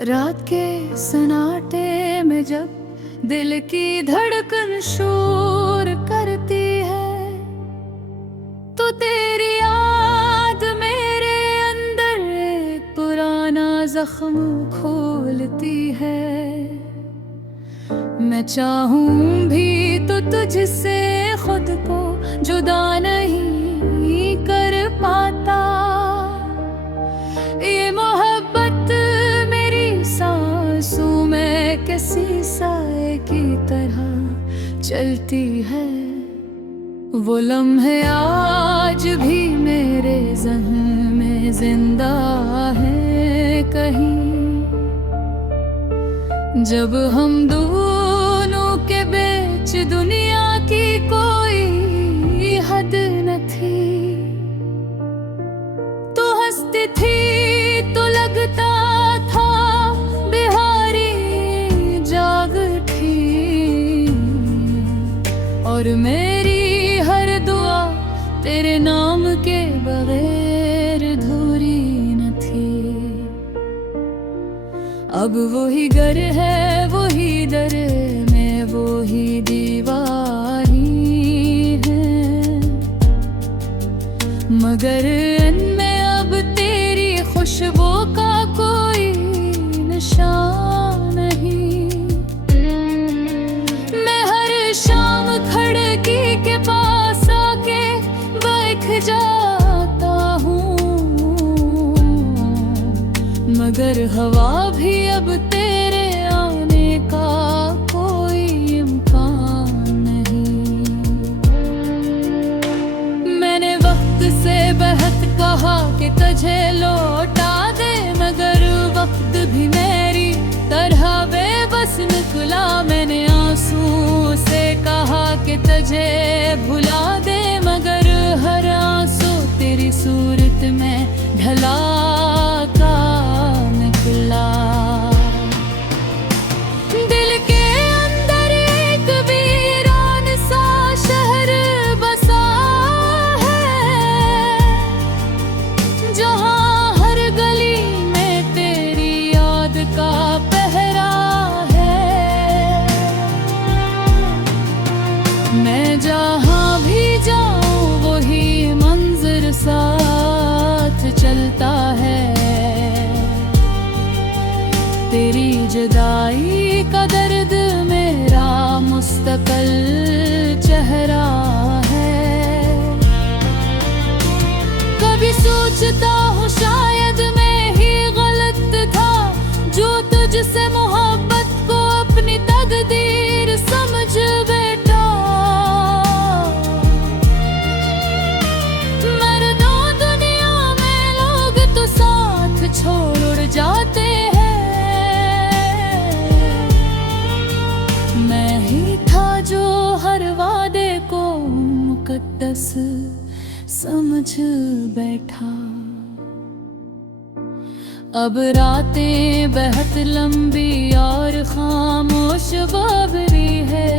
रात के सन्नाटे में जब दिल की धड़कन शोर करती है, तो तेरी याद मेरे अंदर एक पुराना जख्म खोलती है। मैं चाहूं भी तो तुझसे खुद को जुदा नहीं कर पाता। ये मोहब्बत मेरी सांसों में किसी साए की तरह चलती है। वो लम्हे आज भी मेरे ज़हन में जिंदा है कहीं, जब हम दोनों के बीच दुनिया की कोई हद न थी। तो हंसती थी तो लगता था बिहारी जाग उठी, और मेरी हर दुआ तेरे नाम के बगैर अधूरी न थी। अब वही घर है, वही दर में वही दीवारी है, मगर इनमें अब तेरी खुशबू का कोई निशान नहीं। मैं हर शाम खिड़की के पास आके बैठ जाता हूँ, मगर हवा भी अब तेरे आने का कोई इम्कान नहीं। मैंने वक्त से बहुत कहा कि तुझे लौटा दे, मगर वक्त भी मेरी तरह बेबस निकला। मैंने आंसू से कहा कि तुझे भुला दे, मगर हर आंसू तेरी सूरत में ढला का निकला। दिल के अंदर एक वीरान सा शहर बसा है, जहाँ हर गली में तेरी याद का पहरा है। मैं जहाँ भी जाऊँ वही मंजर साथ चलता है। तेरी जुदाई का दर्द मेरा मुस्तकिल चेहरा है। कभी सोचता हूँ शायद मैं ही गलत था, जो तुझसे मोहब्बत को अपनी तकदीर समझ बैठा। मर्दों दुनिया में लोग तो साथ छोड़ उड़ जाते हैं, मैं ही था जो हर वादे को मुकद्दस समझ बैठा। अब रातें बहुत लंबी और खामोश बाबरी है,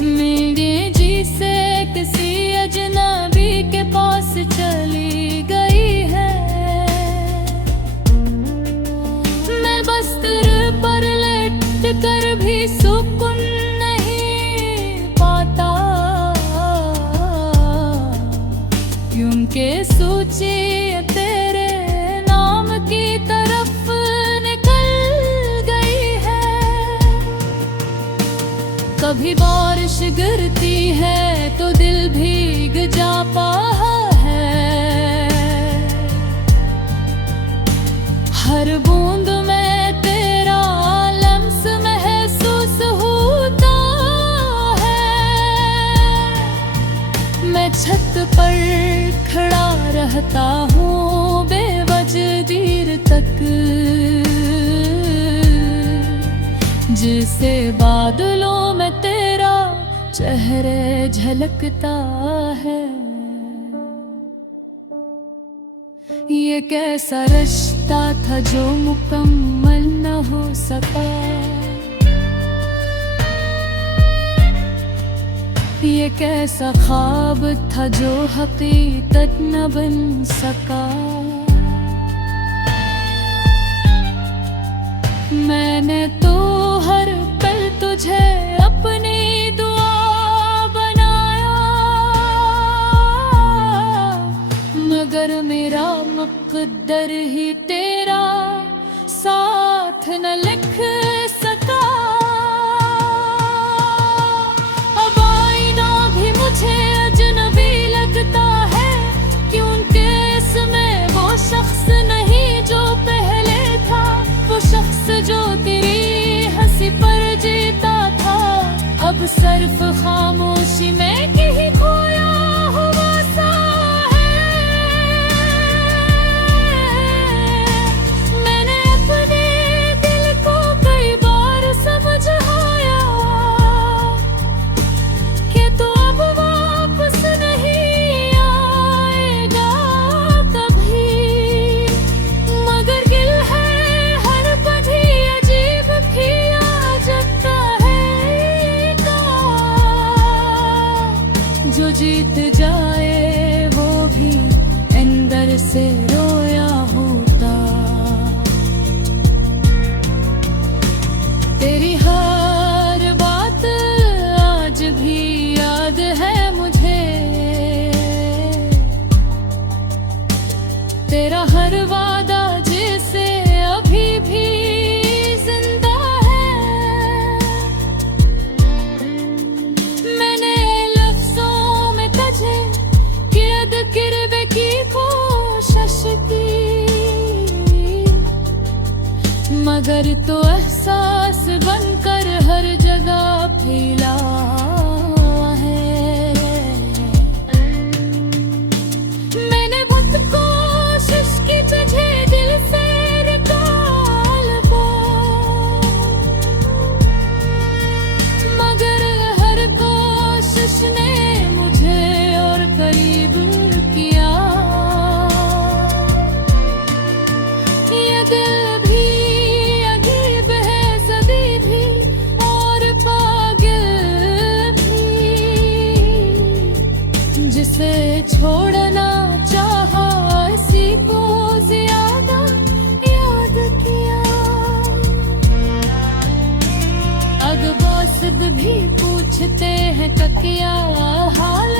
मेरे जी से किसी अजनबी के पास चली गई है। मैं बस्तर पर लेट कर भी सुकून नहीं पाता, क्योंकि सोची तेरे नाम की तरफ निकल गई है। कभी बारिश गिरती है तो दिल भीग जाता है, हर बूंद में तेरा लम्स महसूस होता है। मैं छत पर खड़ा रहता हूँ बेवजह देर तक, जिसे बादलों में तेरा चेहरे झलकता है। ये कैसा रिश्ता था जो मुकम्मल न हो सका, ये कैसा ख्वाब था जो हकीकत न बन सका। मैंने तो हर पल तुझे अपनी दुआ बनाया, मगर मेरा मुक़द्दर ही तेरा साथ न लिख सका। अब आईना भी मुझे अजनबी लगता है, क्योंकि इसमें वो शख्स नहीं जो पहले था, वो शख्स जो तेरी हंसी पर जीता था। अब सिर्फ खामोशी में कहीं खोया हुआ सा है। मैंने अपने दिल को कई बार समझाया कि तू अब वापस नहीं आएगा कभी, मगर गिल है हर पधी अजीब भी आ जाता है का। जो जीत जाए वो भी अंदर से रोया होता। तेरी हर बात आज भी याद है मुझे, तेरा हर वादा जिसे अभी भी जिंदा है। मैंने लफ्जों में तुझे कैद करने की कोशिश की, मगर तो एहसास बनकर हर जगह फैला है। मैंने बहुत कोशिश की तुझे दिल से निकाल पाऊं, मगर हर कोशिश ने मुझे और करीब किया। ये दिल भी अजीब है, सदी भी और पागल भी, जिसे छोड़ना चाहा इसी को ज्यादा याद किया। अगबोसद भी पूछते हैं तकिया हाल